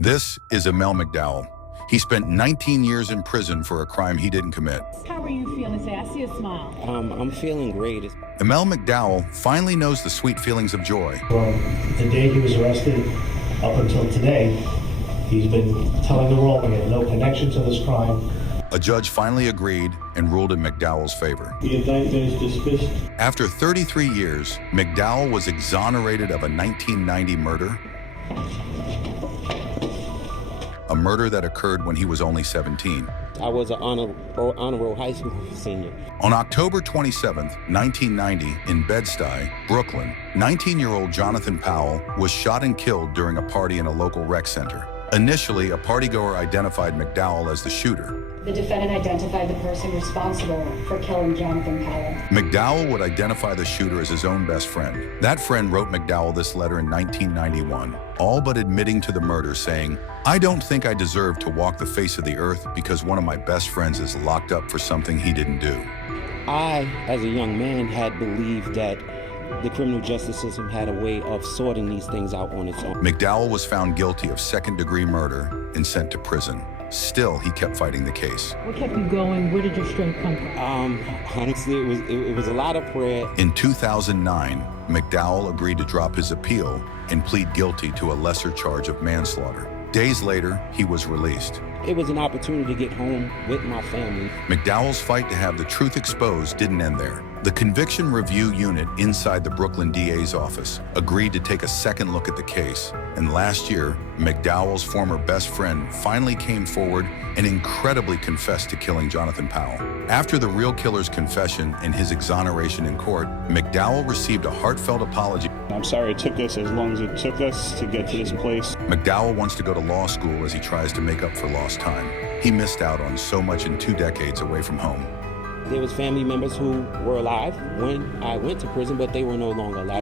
This is Emel McDowell. He spent 19 years in prison for a crime he didn't commit. How are you feeling today? I see a smile. I'm feeling great. Emel McDowell finally knows the sweet feelings of joy. From the day he was arrested up until today, he's been telling the world he had no connection to this crime. A judge finally agreed and ruled in McDowell's favor. The indictment is dismissed. After 33 years, McDowell was exonerated of a 1990 murder, a murder that occurred when he was only 17. I was an honor roll high school senior. On October 27, 1990, in Bed-Stuy, Brooklyn, 19-year-old Jonathan Powell was shot and killed during a party in a local rec center. Initially, a partygoer identified McDowell as the shooter. The defendant identified the person responsible for killing Jonathan Powell. McDowell would identify the shooter as his own best friend. That friend wrote McDowell this letter in 1991, all but admitting to the murder, saying, "I don't think I deserve to walk the face of the earth because one of my best friends is locked up for something he didn't do." I, as a young man, had believed that the criminal justice system had a way of sorting these things out on its own. McDowell was found guilty of second-degree murder and sent to prison. Still, he kept fighting the case. What kept you going? Where did your strength come from? Honestly, it was a lot of prayer. In 2009, McDowell agreed to drop his appeal and plead guilty to a lesser charge of manslaughter. Days later, he was released. It was an opportunity to get home with my family. McDowell's fight to have the truth exposed didn't end there. The conviction review unit inside the Brooklyn DA's office agreed to take a second look at the case. And last year, McDowell's former best friend finally came forward and incredibly confessed to killing Jonathan Powell. After the real killer's confession and his exoneration in court, McDowell received a heartfelt apology. "I'm sorry it took us as long as it took us to get to this place." McDowell wants to go to law school as he tries to make up for lost time. He missed out on so much in 2 decades away from home. There was family members who were alive when I went to prison, but they were no longer alive.